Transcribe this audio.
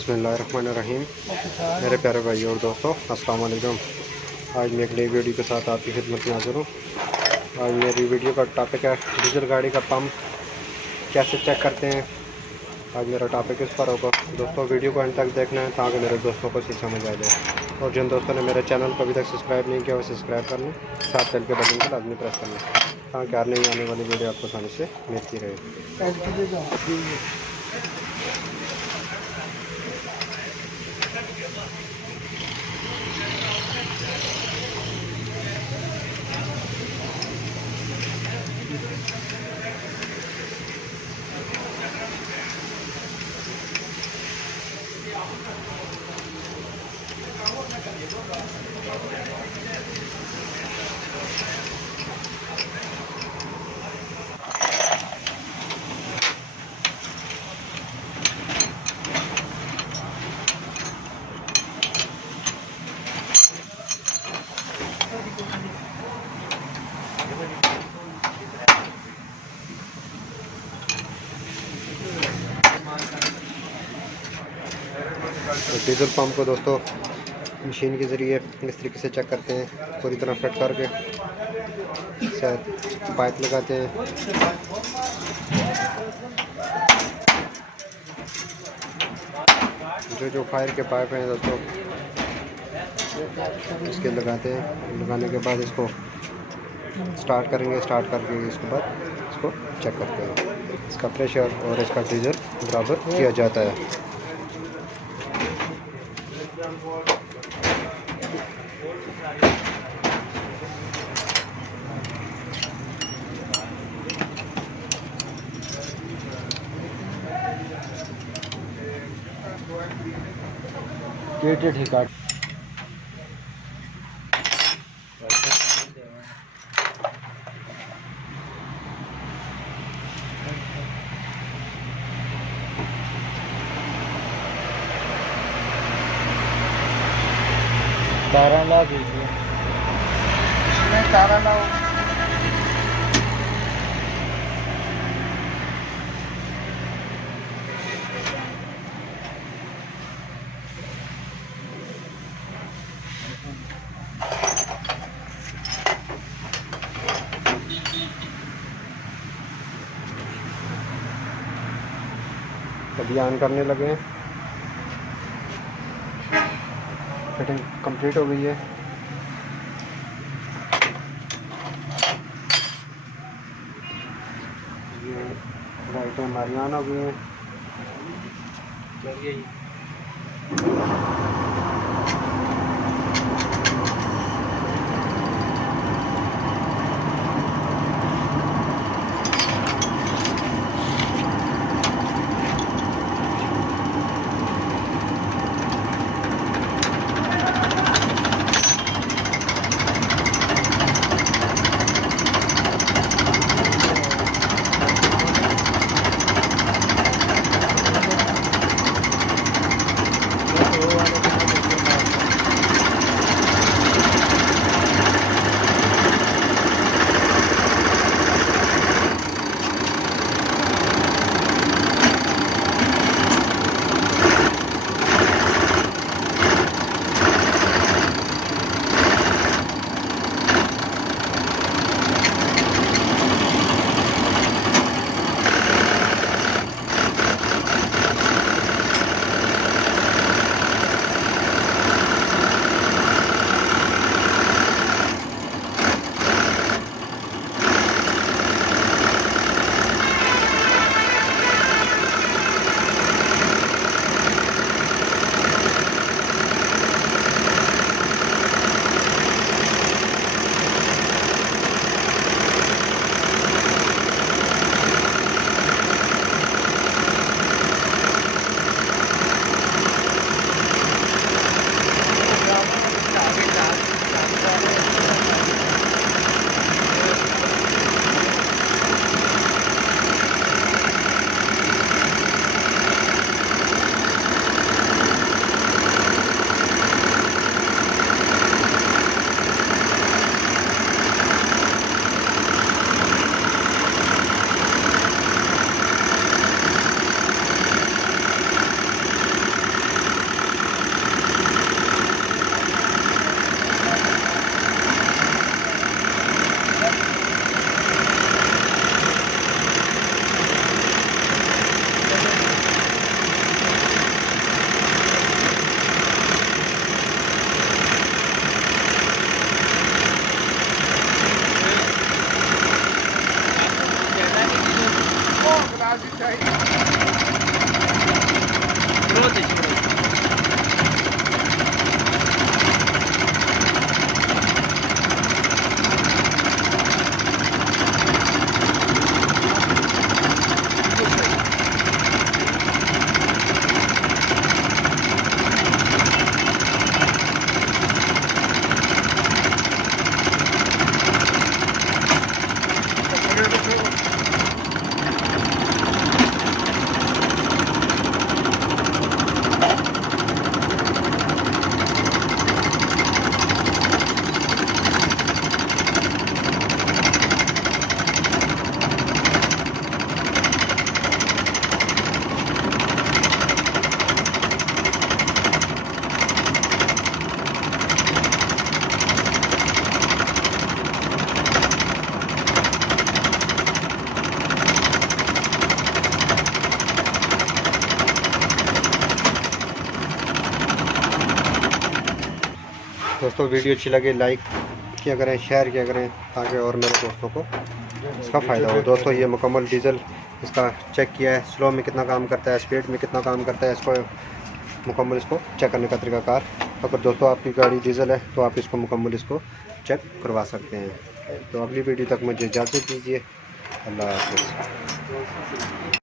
बिस्मिल्लाहिर्रहमानिर्रहीम। मेरे प्यारे भाई और दोस्तों, अस्सलाम वालेकुम। आज मैं एक नई वीडियो के साथ आपकी खिदमत में हाज़िर हूँ। आज मेरी वीडियो का टॉपिक है डीजल गाड़ी का पंप कैसे चेक करते हैं। आज मेरा टॉपिक इस पर होगा। दोस्तों, वीडियो को अंत तक देखना है ताकि मेरे दोस्तों को सही समझ आ जाए। और जिन दोस्तों ने मेरे चैनल को अभी तक सब्सक्राइब नहीं किया वो सब्सक्राइब कर लें, साथ बेल के बटन को लाजमी प्रेस कर लें ताकि हर नई आने वाली वीडियो आपको आसानी से मिलती रहे। तो डीजल पंप को दोस्तों मशीन के ज़रिए इस तरीके से चेक करते हैं। पूरी तरह फिट करके शायद पाइप लगाते हैं। जो फायर के पाइप हैं दोस्तों इसके लगाते हैं। लगाने के बाद इसको स्टार्ट करेंगे। स्टार्ट करके इसके बाद इसको चेक करते हैं। इसका प्रेशर और इसका डीजल बराबर किया जाता है। ठीक है। तारा ला दीजिए, इसमें तारा लाओ। अभी ऑन करने लगे हैं। फिटिंग कंप्लीट हो गई है। ये लाइटें हमारी ऑन हो गई हैं। बहुत अच्छी है। दोस्तों वीडियो अच्छी लगे लाइक किया करें, शेयर किया करें, ताकि और मेरे दोस्तों को इसका फ़ायदा हो। दोस्तों ये मुकम्मल डीज़ल इसका चेक किया है, स्लो में कितना काम करता है, स्पीड में कितना काम करता है, इसको मुकम्मल इसको चेक करने का तरीकाकार। अगर दोस्तों आपकी गाड़ी डीज़ल है तो आप इसको मुकम्मल इसको चेक करवा सकते हैं। तो अगली वीडियो तक मुझे इजाज़त दीजिए। अल्लाह हाफ़िज़।